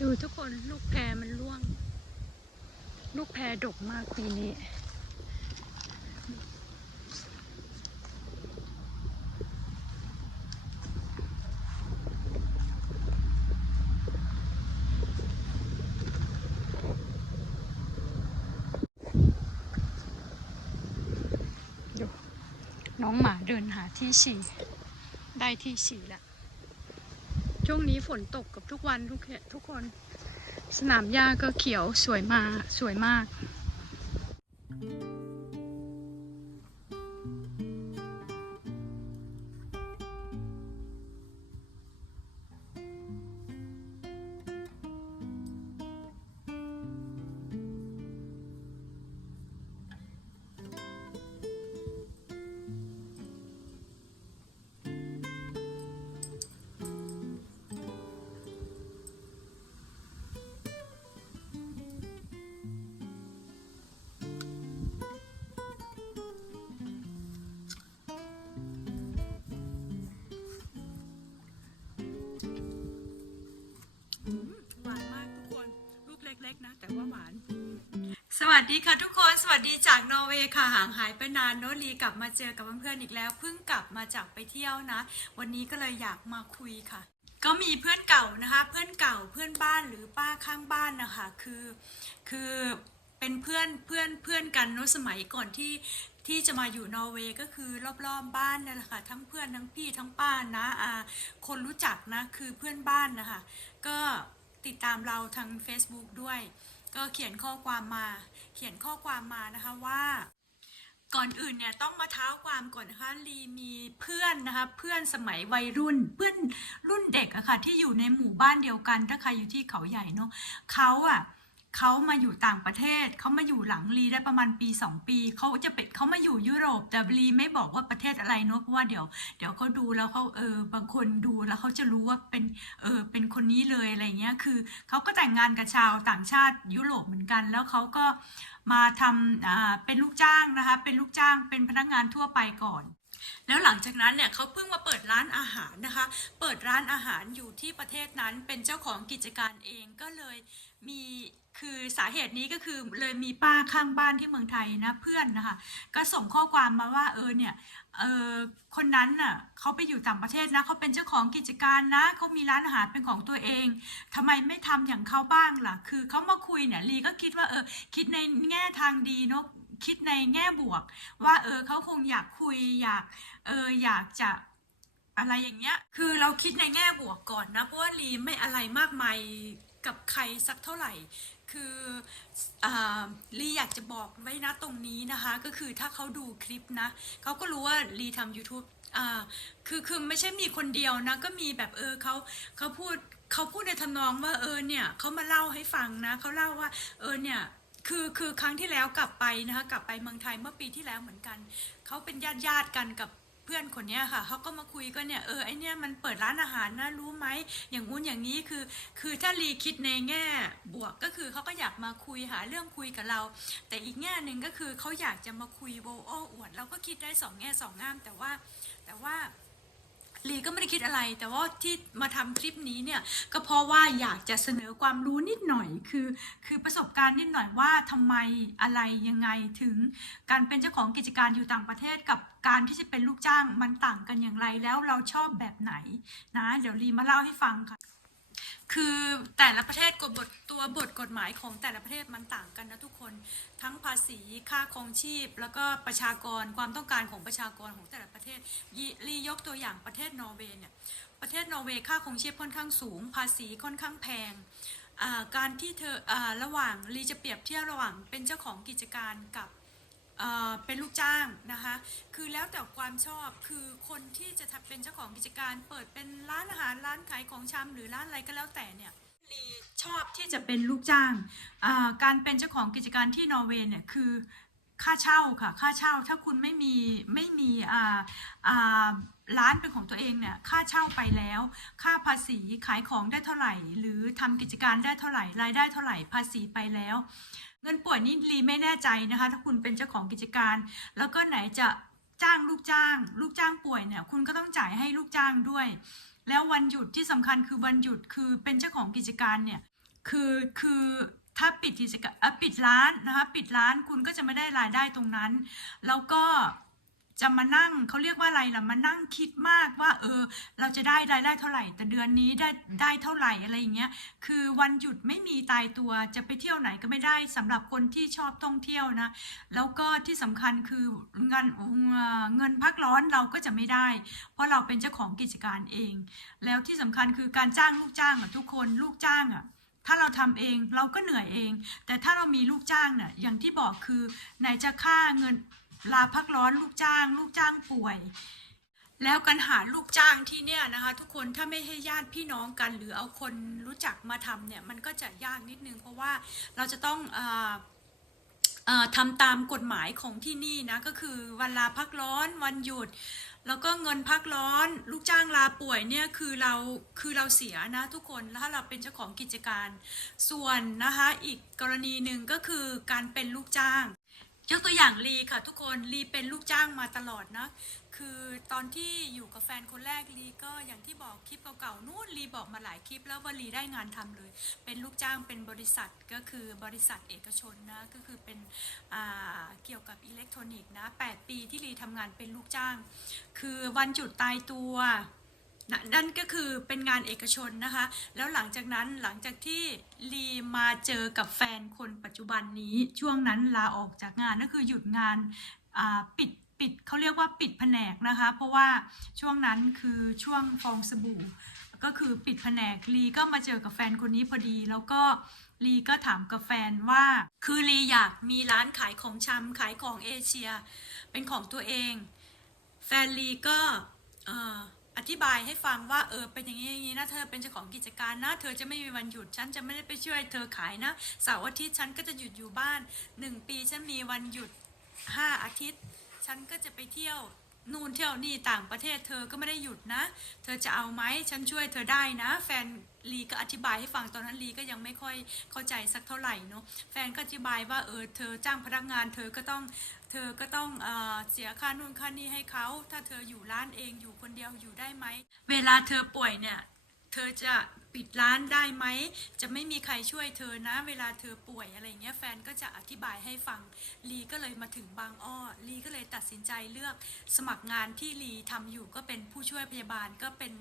ดูทุกคนลูกแพรมันร่วง ลูกแพรดกมากปีนี้ดูน้องหมาเดินหาที่ฉี่ ได้ที่ฉี่แล้ว ช่วงนี้ฝนตกกับทุกวันทุกทุกคน สนามหญ้าก็เขียวสวยมากสวยมาก วัสดีค่ะทุกคนสวัสดีจากนอร์เวย์ค่ะห่างหายไปนานโนลีกลับมาเจอกับเพื่อนๆอีกแล้วเพิ่งกลับมาจากไปเที่ยวนะ วันนี้ก็เลยอยากมาคุยค่ะ ก็มีเพื่อนเก่านะคะ เพื่อนเก่าเพื่อนบ้านหรือป้าข้างบ้านนะคะคือคือเป็นเพื่อนเพื่อนเพื่อนกันเนอะสมัยก่อนที่ที่จะมาอยู่นอร์เวย์ก็คือรอบๆบ้านนั่นแหละค่ะทั้งเพื่อนทั้งพี่ทั้งป้านะอ่าคนรู้จักนะคือเพื่อนบ้านนะคะก็ติดตามเราทาง Facebook ด้วย ก็เขียนข้อความมา เขียนข้อความมานะคะว่า ก่อนอื่นเนี่ยต้องมาเท้าความก่อนนะคะลีมีเพื่อนนะคะเพื่อนสมัยวัยรุ่นเพื่อนรุ่นเด็กอะค่ะที่อยู่ในหมู่บ้านเดียวกันถ้าใครอยู่ที่เขาใหญ่เนาะเขาอะ เขามาอยู่ต่างประเทศ เขามาอยู่หลังลีได้ประมาณปี 2 ปี เขาจะเป็นเขามาอยู่ยุโรป แต่ลีไม่บอกว่าประเทศอะไรเนาะเพราะว่าเดี๋ยว เดี๋ยวเขาดูแล้วเขาเออบางคนดูแล้วเขาจะรู้ว่าเป็นเออเป็นคนนี้เลยอะไรเงี้ยคือเขาก็แต่งงานกับชาวต่างชาติยุโรปเหมือนกัน แล้วเขาก็มาทำอ่าเป็นลูกจ้างนะคะเป็นลูกจ้างเป็นพนักงานทั่วไปก่อนแล้วหลังจากนั้นเนี่ยเขาเพิ่งมาเปิดร้านอาหารนะคะ เปิดร้านอาหารอยู่ที่ประเทศนั้นเป็นเจ้าของกิจการเองก็เลย มีคือสาเหตุนี้ก็คือเลยมีป้าข้างบ้านที่เมืองไทยนะเพื่อนนะคะก็ส่งข้อความมาว่าเออเนี่ยเออคนนั้นน่ะเขาไปอยู่ต่างประเทศนะเขาเป็นเจ้าของกิจการนะเขามีร้านอาหารเป็นของตัวเองทำไมไม่ทำอย่างเขาบ้างล่ะ คือเขามาคุยเนี่ยลีก็คิดว่าเออคิดในแง่ทางดีเนาะคิดในแง่บวก ว่าเออเขาคงอยากคุยอยากเอออยากจะอะไรอย่างเงี้ย คือเราคิดในแง่บวกก่อนนะ เพราะว่าลีไม่อะไรมากมาย กับใครสักเท่าไหร่ คืออลีอยากจะบอกไว้นะตรงนี้นะคะ ก็คือถ้าเขาดูคลิปนะเขาก็รู้ว่าลีทำ YouTube คือคือไม่ใช่มีคนเดียวนะ ก็มีแบบเออเขาเขาพูดเขาพูดในทำนองว่าเออเนี่ยเขามาเล่าให้ฟังนะเขาเล่าว่าเออเนี่ยคือคือครั้งที่แล้วกลับไปนะคะกลับไปเมืองไทยเมื่อปีที่แล้วเหมือนกันเขาเป็นญาติญาติกันกับ เพื่อนคนนี้ค่ะเขาก็มาคุยก็เนี่ยเออไอเนี่ยมันเปิดร้านอาหารนะรู้ไหมอย่างงู้นอย่างนี้คือ คือถ้ารีคิดในแง่บวกก็คือเขาก็อยากมาคุยหาเรื่องคุยกับเรา แต่อีกแง่หนึ่งก็คือเขาอยากจะมาคุยโวโอ้อวด เราก็คิดได้สองแง่สองงามแต่ว่าแต่ว่า ลีก็ไม่ได้คิดอะไร แต่ว่าที่มาทำคลิปนี้เนี่ยก็เพราะว่าอยากจะเสนอความรู้นิดหน่อยคือคือประสบการณ์นิดหน่อยว่าทำไมอะไรยังไงถึงการเป็นเจ้าของกิจการอยู่ต่างประเทศกับการที่จะเป็นลูกจ้างมันต่างกันอย่างไรแล้วเราชอบแบบไหนนะเดี๋ยวลีมาเล่าให้ฟังค่ะ คือแต่ละประเทศกฎบทตัวบทกฎหมายของแต่ละประเทศมันต่างกันนะทุกคน ทั้งภาษีค่าครองชีพ แล้วก็ประชากรความต้องการของประชากรของแต่ละประเทศรียกตัวอย่างประเทศนอร์เวย์เนี่ยประเทศนอร์เวย์ค่าครองชีพค่อนข้างสูง ภาษีค่อนข้างแพงการที่เธออระหว่างลีจะเปรียบเทียบระหว่างเป็นเจ้าของกิจการกับ เป็นลูกจ้างนะคะ คือแล้วแต่ความชอบคือคนที่จะทำเป็นเจ้าของกิจการ เปิดเป็นร้านอาหารร้านขายของชำหรือร้านอะไรก็แล้วแต่เนี่ยลีชอบที่จะเป็นลูกจ้าง การเป็นเจ้าของกิจการที่นอร์เวย์เนี่ยคือค่าเช่าค่ะค่าเช่าถ้าคุณไม่มีไม่มีอ่าอ่าร้านเป็นของตัวเองเนี่ยค่าเช่าไปแล้ว ค่าภาษีขายของได้เท่าไหร่ หรือทำกิจการได้เท่าไหร่รายได้เท่าไหร่ภาษีไปแล้ว เงินป่วยนี่ลีไม่แน่ใจนะคะ ถ้าคุณเป็นเจ้าของกิจการ แล้วก็ไหนจะจ้างลูกจ้าง ลูกจ้างป่วยเนี่ยคุณก็ต้องจ่ายให้ลูกจ้างด้วย แล้ววันหยุดที่สำคัญคือวันหยุดคือเป็นเจ้าของกิจการเนี่ยคือคือถ้าปิดกิจการอ่อปิดร้านนะคะปิดร้านคุณก็จะไม่ได้รายได้ตรงนั้น แล้วก็ จะมานั่งเขาเรียกว่าอะไรล่ะมานั่งคิดมากว่า เออ เราจะได้รายได้เท่าไหร่ แต่เดือนนี้ได้ได้เท่าไหร่อะไรอย่างเงี้ยคือวันหยุดไม่มีตายตัวจะไปเที่ยวไหนก็ไม่ได้สำหรับคนที่ชอบท่องเที่ยวนะแล้วก็ที่สำคัญคือเงินเงินพักร้อนเราก็จะไม่ได้ เพราะเราเป็นเจ้าของกิจการเอง แล้วที่สำคัญคือการจ้างลูกจ้างอะทุกคนลูกจ้างอะถ้าเราทำเองเราก็เหนื่อยเอง แต่ถ้าเรามีลูกจ้างเนี่ยอย่างที่บอกคือไหนจะค่าเงิน ลาพักร้อนลูกจ้าง ลูกจ้างป่วย แล้วการหาลูกจ้างที่เนี่ยนะคะ ทุกคนถ้าไม่ให้ญาติพี่น้องกัน หรือเอาคนรู้จักมาทำเนี่ยมันก็จะยากนิดนึง เพราะว่าเราจะต้องออทำตามกฎหมายของที่นี่นะก็คือวันลาพักร้อนวันหยุด แล้วก็เงินพักร้อน ลูกจ้างลาป่วยเนี่ยคือเราคือเราเสียนะทุกคนถ้าเราเป็นเจ้าของกิจการ ส่วนนะคะอีกกรณีหนึ่งก็คือการเป็นลูกจ้าง ยกตัวอย่างลีค่ะทุกคนลีเป็นลูกจ้างมาตลอดนะคือตอนที่อยู่กับแฟนคนแรกลีก็อย่างที่บอกคลิปเก่าๆนู่นลีบอกมาหลายคลิปแล้วว่าลีได้งานทำเลย เป็นลูกจ้างเป็นบริษัทก็คือบริษัทเอกชนนะก็คือเป็นเกี่ยวกับอิเล็กทรอนิกส์นะ 8 ปีที่ลีทำงานเป็นลูกจ้าง คือวันหยุดตายตัว นั่นก็คือเป็นงานเอกชนนะคะ แล้วหลังจากนั้นหลังจากที่ลีมาเจอกับแฟนคนปัจจุบันนี้ช่วงนั้นลาออกจากงานก็คือหยุดงานปิดปิดเขาเรียกว่าปิดแผนกนะคะ เพราะว่าช่วงนั้นคือช่วงฟองสบู่ ก็คือปิดแผนกลีก็มาเจอกับแฟนคนนี้พอดี แล้วก็ลีก็ถามกับแฟนว่า คือลีอยากมีร้านขายของชำขายของเอเชีย เป็นของตัวเอง แฟนลีก็เออ อธิบายให้ฟังว่าเออเป็นอย่างนี้อย่างนี้นะเธอเป็นเจ้าของกิจการนะ เธอจะไม่มีวันหยุดฉันจะไม่ได้ไปช่วยเธอขายนะเสาร์อาทิตย์ฉันก็จะหยุดอยู่บ้านหนึ่งปีฉันมีวันหยุดห้าอาทิตย์ ฉันก็จะไปเที่ยว นู่นเที่ยวนี่ต่างประเทศเธอก็ไม่ได้หยุดนะ เธอจะเอาไหมฉันช่วยเธอได้นะ แฟนลีก็อธิบายให้ฟังตอนนั้นลีก็ยังไม่ค่อยเข้าใจสักเท่าไหร่เนาะแฟนก็อธิบายว่าเออเธอจ้างพนักงาน เธอก็ต้องเธอก็ต้องเออเสียค่านู่นค่านี่ให้เขา ถ้าเธออยู่ร้านเองอยู่คนเดียวอยู่ได้ไหม เวลาเธอป่วยเนี่ย เธอจะ ปิดร้านได้ไหม จะไม่มีใครช่วยเธอนะ เวลาเธอป่วยอะไรเงี้ยแฟนก็จะอธิบายให้ฟัง ลีก็เลยมาถึงบางอ้อ ลีก็เลยตัดสินใจเลือกสมัครงานที่ลีทำอยู่ก็เป็นผู้ช่วยพยาบาลก็เป็น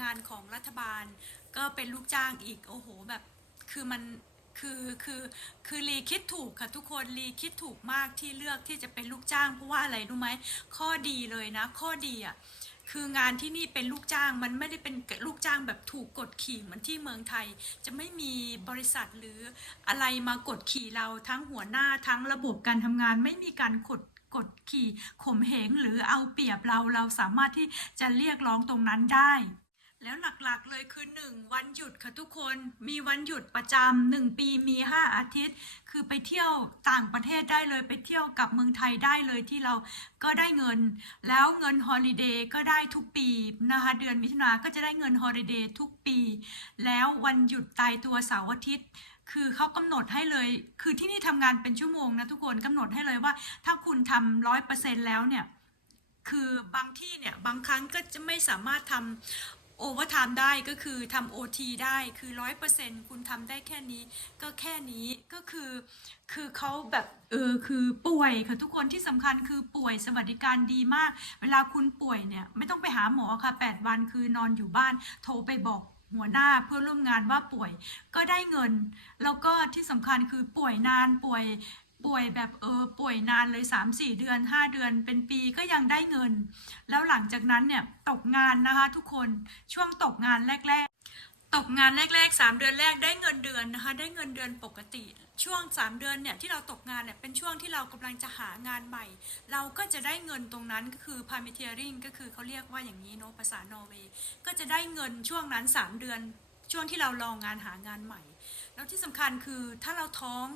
งานของรัฐบาล ก็เป็นลูกจ้างอีกโอ้โหแบบคือมันคือคือคือลีคิดถูกค่ะทุกคนลีคิดถูกมากที่เลือกที่จะเป็นลูกจ้างเพราะว่าอะไรรู้ไหมข้อดีเลยนะ ข้อดีอะ คืองานที่นี่เป็นลูกจ้างมันไม่ได้เป็นลูกจ้างแบบถูกกดขี่เหมือนที่เมืองไทย จะไม่มีบริษัทหรืออะไรมากดขี่เราทั้งหัวหน้าทั้งระบบการทำงานไม่มีการกดกดขี่ข่มเหงหรือเอาเปรียบเราเราสามารถที่จะเรียกร้องตรงนั้นได้ แล้วหลักๆเลยคือ 1 วันหยุดค่ะทุกคนมีวันหยุดประจำหนึ่งปีมี 5 อาทิตย์ คือไปเที่ยวต่างประเทศได้เลยไปเที่ยวกับเมืองไทยได้เลยที่เราก็ได้เงิน แล้วเงินฮอลิเดย์ก็ได้ทุกปีนะคะเดือนมิถุนาก็จะได้เงินฮอลิเดย์ทุกปี แล้ววันหยุดตายตัวเสาร์อาทิตย์คือเขากำหนดให้เลย คือที่นี่ทำงานเป็นชั่วโมงนะทุกคนกำหนดให้เลยว่า ถ้าคุณทำร้อยเปอร์เซ็นแล้วเนี่ย คือบางที่เนี่ย บางครั้งก็จะไม่สามารถทำ โอเวอร์ไทม์ได้ก็คือทำโอทีได้คือร้อยเปอร์เซ็นคุณทำได้แค่นี้ ก็แค่นี้ก็คือ คือเขาแบบเออคือป่วยค่ะทุกคนที่สำคัญคือป่วยสวัสดิการดีมาก เวลาคุณป่วยเนี่ย ไม่ต้องไปหาหมอค่ะ 8 วันคือนอนอยู่บ้าน โทรไปบอกหัวหน้าเพื่อนร่วมงานว่าป่วยก็ได้เงิน แล้วก็ที่สำคัญคือป่วยนานป่วย ป่วยแบบเออป่วยนานเลย 3-4 เดือน 5 เดือน เป็นปีก็ยังได้เงิน แล้วหลังจากนั้นเนี่ยตกงานนะคะทุกคนช่วงตกงานแรก ๆ ตกงานแรก ๆ 3 เดือนแรกได้เงินเดือนนะคะได้เงินเดือนปกติช่วง 3 เดือนเนี่ยที่เราตกงานเนี่ยเป็นช่วงที่เรากำลังจะหางานใหม่ เราก็จะได้เงินตรงนั้นก็คือ p a r m i t e r i n g ก็คือเขาเรียกว่าอย่างนี้เนาะภาษานอร์เวย์ก็จะได้เงินช่วงนั้น 3 เดือน ช่วงที่เรารองานหางานใหม่ แล้วที่สำคัญคือถ้าเราท้อง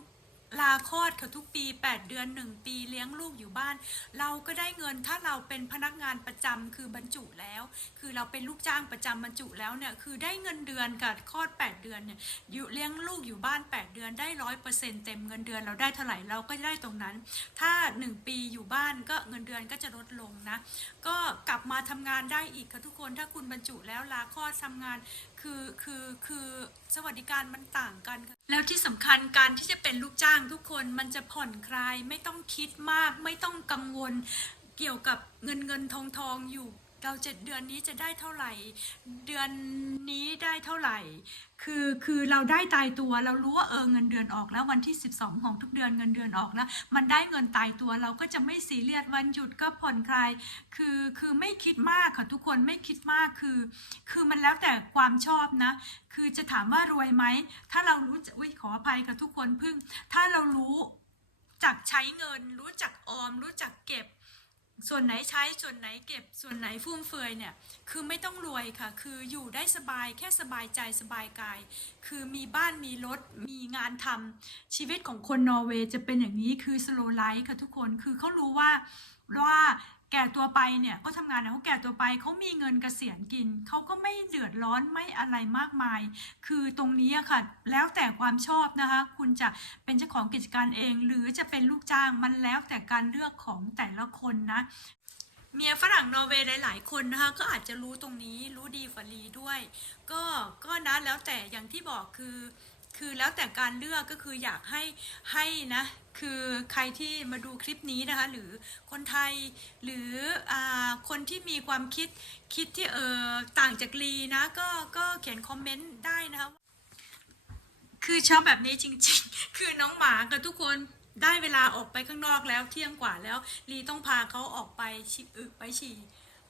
ลาคลอดค่ะทุกปี 8 เดือน 1 ปีเลี้ยงลูกอยู่บ้าน เราก็ได้เงินถ้าเราเป็นพนักงานประจำคือบรรจุแล้ว คือเราเป็นลูกจ้างประจำบรรจุแล้วเนี่ยคือได้เงินเดือนกับคลอด 8 เดือนเนี่ยอยู่เลี้ยงลูกอยู่บ้าน 8 เดือนได้ร้อยเปอร์เซ็นต์เต็มเงินเดือนเราได้เท่าไหร่เราก็ได้ตรงนั้น ถ้า 1 ปีอยู่บ้านก็เงินเดือนก็จะลดลงนะก็กลับมาทำงานได้อีกค่ะทุกคนถ้าคุณบรรจุแล้วลาคลอดทำงานคือคือคือสวัสดิการมันต่างกัน แล้วที่สำคัญการที่จะเป็นลูกจ้างทุกคนมันจะผ่อนคลายไม่ต้องคิดมาก ไม่ต้องกังวลเกี่ยวกับเงินเงินทองทองอยู่ เราเจ็ดเดือนนี้จะได้เท่าไหร่ เดือนนี้ได้เท่าไหร่ คือคือเราได้ตายตัวเรารู้ว่าเออเงินเดือนออกแล้ววันที่ 12 ของทุกเดือนเงินเดือนออกแล้ว มันได้เงินตายตัวเราก็จะไม่ซีเรียสวันหยุดก็ผ่อนคลายคือคือไม่คิดมากค่ะทุกคนไม่คิดมากคือ คือมันแล้วแต่ความชอบนะ คือจะถามว่ารวยไหมถ้าเรารู้จักอุ้ยขออภัยกับทุกคนพึ่ง ถ้าเรารู้จักใช้เงิน รู้จักออม รู้จักเก็บ ส่วนไหนใช้ส่วนไหนเก็บส่วนไหนฟุ่มเฟือยเนี่ยคือไม่ต้องรวยค่ะ คืออยู่ได้สบายแค่สบายใจสบายกาย คือมีบ้านมีรถมีงานทำชีวิตของคนนอร์เวย์จะเป็นอย่างนี้คือสโลไลฟ์ค่ะทุกคนคือเขารู้ว่าว่า แก่ตัวไปเนี่ยก็ทำงานแล้วเขาแก่ตัวไปเขามีเงินเกษียณกินเขาก็ไม่เดือดร้อนไม่อะไรมากมาย คือตรงนี้อะค่ะ แล้วแต่ความชอบนะคะ คุณจะเป็นเจ้าของกิจการเอง หรือจะเป็นลูกจ้างมันแล้วแต่การเลือกของแต่ละคนนะเมียฝรั่งนอร์เวย์หลาย ๆ คนนะคะก็อาจจะรู้ตรงนี้รู้ดีฝ่าลีด้วย ก็ก็นะแล้วแต่อย่างที่บอกคือ คือแล้วแต่การเลือกก็คืออยากให้ให้นะคือใครที่มาดูคลิปนี้นะคะ หรือคนไทยหรืออาคนที่มีความคิดคิดที่เออต่างจากลีนะก็ก็เขียนคอมเมนต์ได้นะคะคือชอบแบบนี้จริง ๆ คือน้องหมากับทุกคนได้เวลาออกไปข้างนอกแล้วเที่ยงกว่าแล้วลีต้องพาเขาออกไปฉี่อึไปฉี่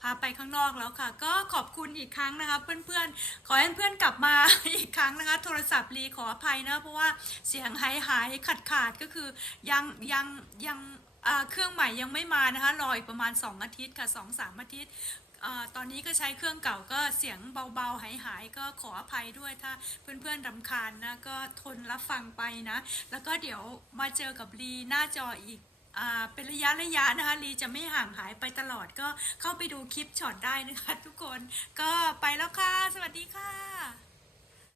พาไปข้างนอกแล้วค่ะ ก็ขอบคุณอีกครั้งนะคะเพื่อนๆ ขอให้เพื่อนกลับมาอีกครั้งนะคะ โทรศัพท์ลีขออภัยนะเพราะว่าเสียงหายหายขาดขาดก็คือยังยังยังเครื่องใหม่ยังไม่มานะคะรออีกประมาณ 2 อาทิตย์ค่ะ2อสามอาทิตย์ตอนนี้ก็ใช้เครื่องเก่าก็เสียงเบาๆ หายๆ ก็ขออภัยด้วยถ้าเพื่อนๆรำคาญนะ ก็ทนรับฟังไปนะ แล้วก็เดี๋ยวมาเจอกับลีหน้าจออีก เป็นระยะระยะนะคะลีจะไม่ห่างหายไปตลอดก็เข้าไปดูคลิปช็อตได้นะคะ ทุกคนก็ไปแล้วค่ะ สวัสดีค่ะ